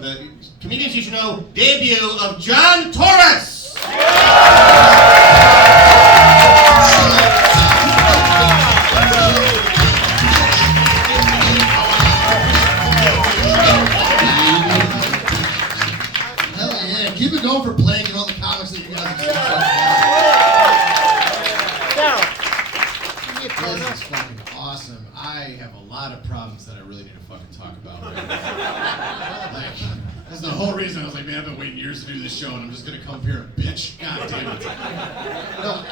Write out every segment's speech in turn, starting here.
The comedians you should know debut of Jon Torres. Hell yeah, keep it going for playing in all the comics that you guys have seen. This is fucking awesome. I have a lot of problems that I really need to fucking talk about right now. Like, that's the whole reason I was like, man, I've been waiting years to do this show and I'm just gonna come here and bitch. God damn it. No,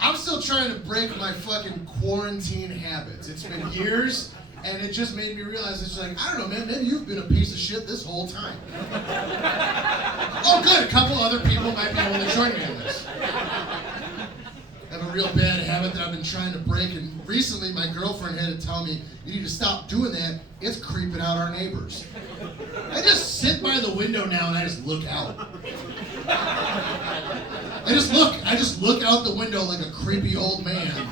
I'm still trying to break my fucking quarantine habits. It's been years and it just made me realize it's like, I don't know, man, maybe you've been a piece of shit this whole time. Oh good, a couple other people might be able to join me on this. I have a real bad habit that I've been trying to break, and recently my girlfriend had to tell me, you need to stop doing that, it's creeping out our neighbors. I just sit by the window now and I just look out. I just look out the window like a creepy old man.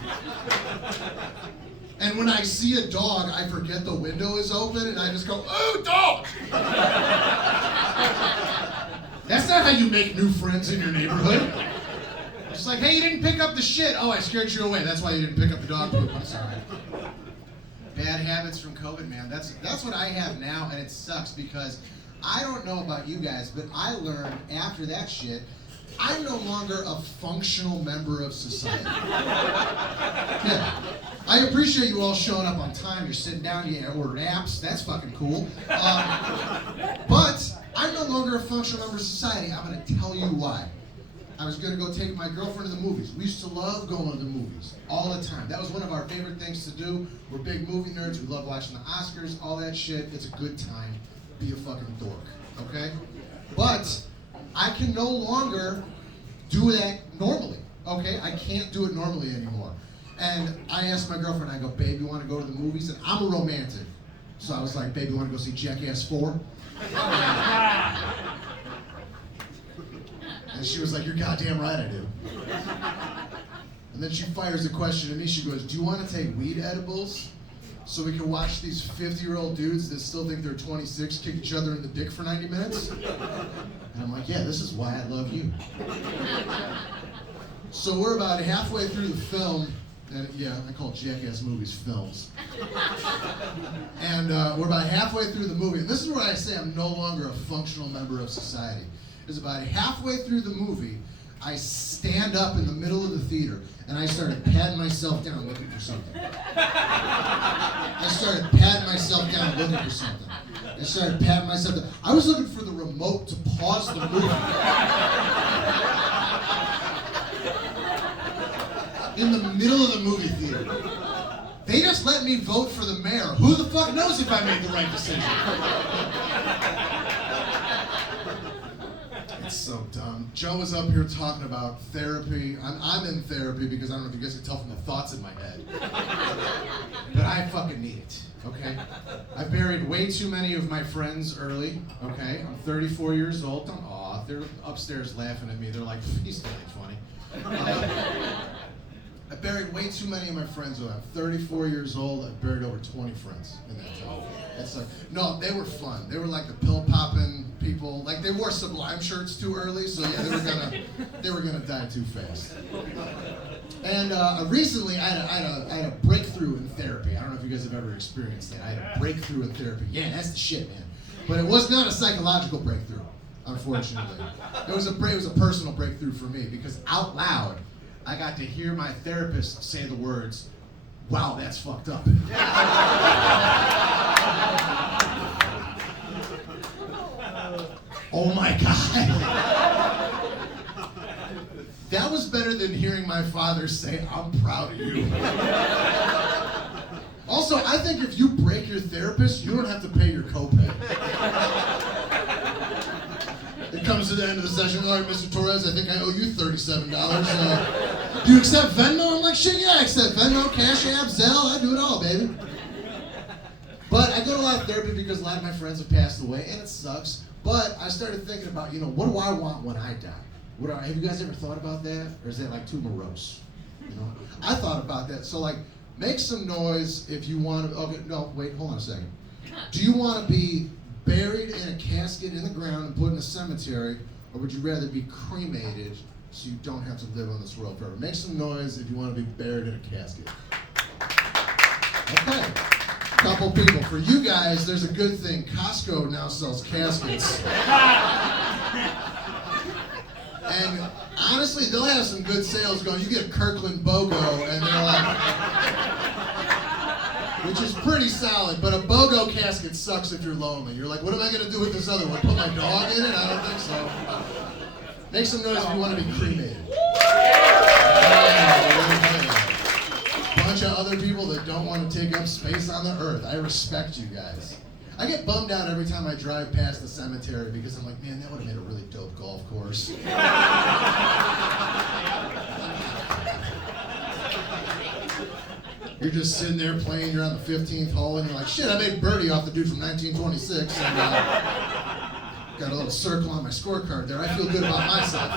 And when I see a dog, I forget the window is open and I just go, oh, dog! That's not how you make new friends in your neighborhood. It's like, hey, you didn't pick up the shit. Oh, I scared you away. That's why you didn't pick up the dog poop. I'm sorry. Bad habits from COVID, man. That's what I have now, and it sucks because I don't know about you guys, but I learned after that shit, I'm no longer a functional member of society. Yeah. I appreciate you all showing up on time. You're sitting down, you ordered apps. That's fucking cool. But I'm no longer a functional member of society. I'm going to tell you why. I was going to go take my girlfriend to the movies. We used to love going to the movies all the time. That was one of our favorite things to do. We're big movie nerds. We love watching the Oscars, all that shit. It's a good time. Be a fucking dork, okay? But I can no longer do that normally, okay? I can't do it normally anymore. And I asked my girlfriend, I go, babe, you want to go to the movies? And I'm a romantic. So I was like, babe, you want to go see Jackass 4? And she was like, you're goddamn right I do. And then she fires a question at me. She goes, do you want to take weed edibles so we can watch these 50-year-old dudes that still think they're 26 kick each other in the dick for 90 minutes? And I'm like, yeah, this is why I love you. So we're about halfway through the film. And yeah, I call Jackass movies films. And we're about halfway through the movie. And this is where I say I'm no longer a functional member of society. Is about halfway through the movie, I stand up in the middle of the theater and I started patting myself down looking for something. I started patting myself down looking for something. I started patting myself down. I was looking for the remote to pause the movie. In the middle of the movie theater. They just let me vote for the mayor. Who the fuck knows if I made the right decision? It's so dumb. Joe was up here talking about therapy. I'm in therapy because I don't know if you guys can tell from the thoughts in my head. But I fucking need it, okay? I buried way too many of my friends early, okay? I'm 34 years old. Aw, they're upstairs laughing at me. They're like, he's funny. I buried way too many of my friends when I'm 34 years old. I buried over 20 friends in that time. It's like, no, they were fun. They were like the pill popping people. Like they wore Sublime shirts too early, so yeah, they were gonna die too fast. And recently, I had a breakthrough in therapy. I don't know if you guys have ever experienced that. I had a breakthrough in therapy. Yeah, that's the shit, man. But it was not a psychological breakthrough, unfortunately. It was a personal breakthrough for me because out loud, I got to hear my therapist say the words, wow, that's fucked up. Oh my God. That was better than hearing my father say, I'm proud of you. Also, I think if you break your therapist, you don't have to pay your copay. It comes to the end of the session, all right, Mr. Torres, I think I owe you $37. Do you accept Venmo? I'm like, shit, yeah, I accept Venmo, Cash App, Zelle, I do it all, baby. But I go to a lot of therapy because a lot of my friends have passed away, and it sucks. But I started thinking about, what do I want when I die? Have you guys ever thought about that? Or is that like too morose? I thought about that. So like, make some noise if you want to, okay, no, wait, hold on a second. Do you want to be buried in a casket in the ground and put in a cemetery, or would you rather be cremated so you don't have to live on this world forever? Make some noise if you want to be buried in a casket. Okay. Couple people. For you guys, there's a good thing. Costco now sells caskets. And honestly, they'll have some good sales going. You get a Kirkland BOGO, and they're like, which is pretty solid, but a BOGO casket sucks if you're lonely. You're like, what am I going to do with this other one? Put my dog in it? I don't think so. Make some noise if you want to be cremated. Bunch of other people that don't want to take up space on the earth. I respect you guys. I get bummed out every time I drive past the cemetery because I'm like, man, that would have made a really dope golf course. You're just sitting there playing, you're on the 15th hole, and you're like, shit, I made birdie off the dude from 1926, and got a little circle on my scorecard there. I feel good about myself.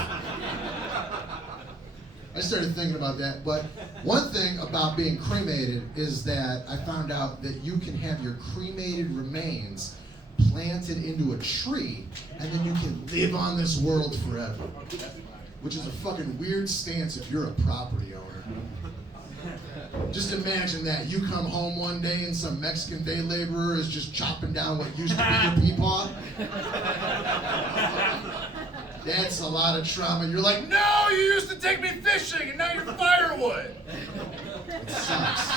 I started thinking about that, but one thing about being cremated is that I found out that you can have your cremated remains planted into a tree, and then you can live on this world forever, which is a fucking weird stance if you're a property owner. Just imagine that. You come home one day and some Mexican day laborer is just chopping down what used to be your peapod. That's a lot of trauma. You're like, no, you used to take me fishing and now you're firewood. It sucks.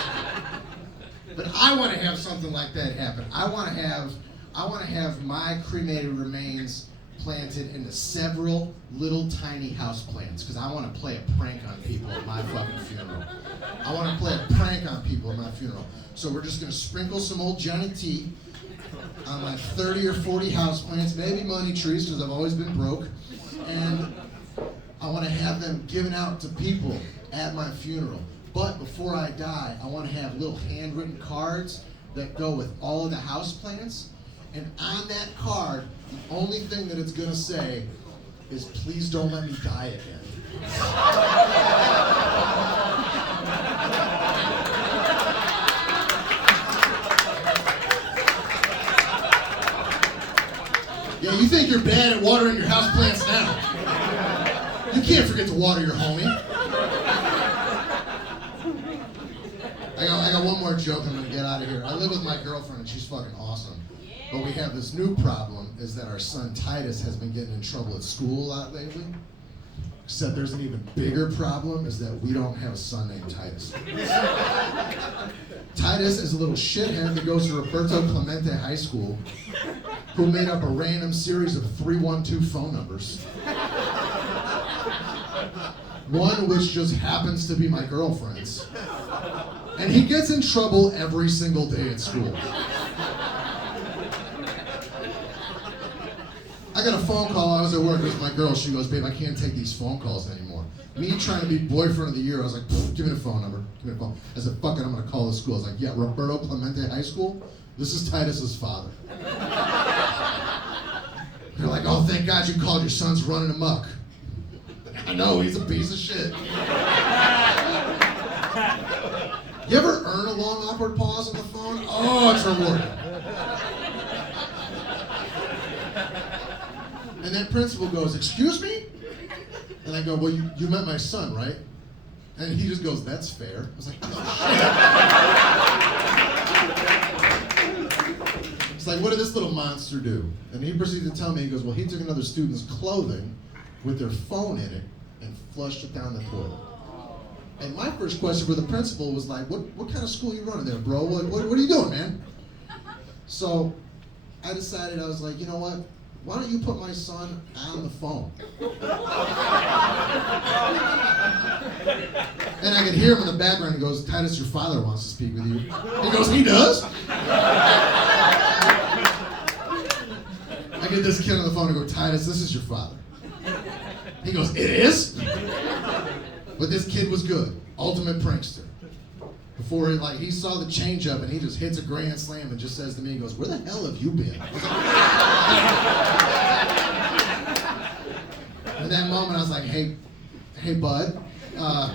But I want to have something like that happen. I want to have my cremated remains planted into several little tiny houseplants because I want to play a prank on people at my fucking funeral. I want to play a prank on people at my funeral. So we're just going to sprinkle some old Johnny T on like 30 or 40 houseplants, maybe money trees because I've always been broke. And I want to have them given out to people at my funeral. But before I die, I want to have little handwritten cards that go with all of the houseplants. And on that card, the only thing that it's going to say is, please don't let me die again. Yeah, you think you're bad at watering your houseplants now. You can't forget to water your homie. I got one more joke, I'm gonna get out of here. I live with my girlfriend and she's fucking awesome. But we have this new problem, is that our son Titus has been getting in trouble at school a lot lately. Except there's an even bigger problem, is that we don't have a son named Titus. Titus is a little shithead that goes to Roberto Clemente High School, who made up a random series of 312 phone numbers. One which just happens to be my girlfriend's. And he gets in trouble every single day at school. I got a phone call, I was at work with my girl, she goes, babe, I can't take these phone calls anymore. Me trying to be boyfriend of the year, I was like, give me the phone number, give me the phone. I said, fuck it, I'm gonna call the school. I was like, yeah, Roberto Clemente High School? This is Titus's father. They're like, oh, thank God you called, your son's running amok. I know, he's a piece of shit. You ever earn a long awkward pause on the phone? Oh, it's rewarding. And that principal goes, excuse me? And I go, well, you met my son, right? And he just goes, that's fair. I was like, oh, shit. It's like, what did this little monster do? And he proceeded to tell me, he goes, well, he took another student's clothing with their phone in it and flushed it down the toilet. And my first question for the principal was like, what kind of school are you running there, bro? What are you doing, man? So I decided, I was like, you know what? Why don't you put my son on the phone? And I could hear him in the background. He goes, Titus, your father wants to speak with you. He goes, he does? I get this kid on the phone and go, Titus, this is your father. He goes, it is? But this kid was good. Ultimate prankster. Before he saw the changeup and he just hits a grand slam and just says to me, he goes, where the hell have you been? In that moment, I was like, hey, bud, why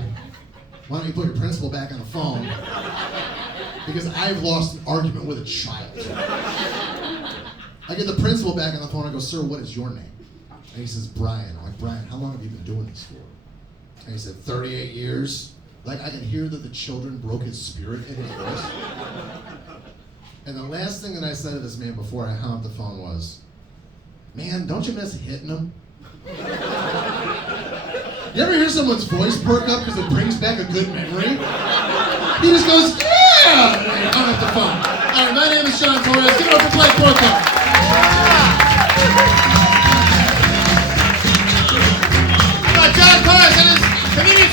don't you put your principal back on the phone? Because I've lost an argument with a child. I get the principal back on the phone. I go, sir, what is your name? And he says, Brian. I'm like, Brian, how long have you been doing this for? And he said, 38 years. Like, I can hear that the children broke his spirit in his voice. And the last thing that I said to this man before I hung up the phone was, man, don't you miss hitting him? You ever hear someone's voice perk up because it brings back a good memory? He just goes, yeah! And I hung up the phone. All right, my name is Jon Torres. Give it up for Blake Porco. Jon Torres and his comedian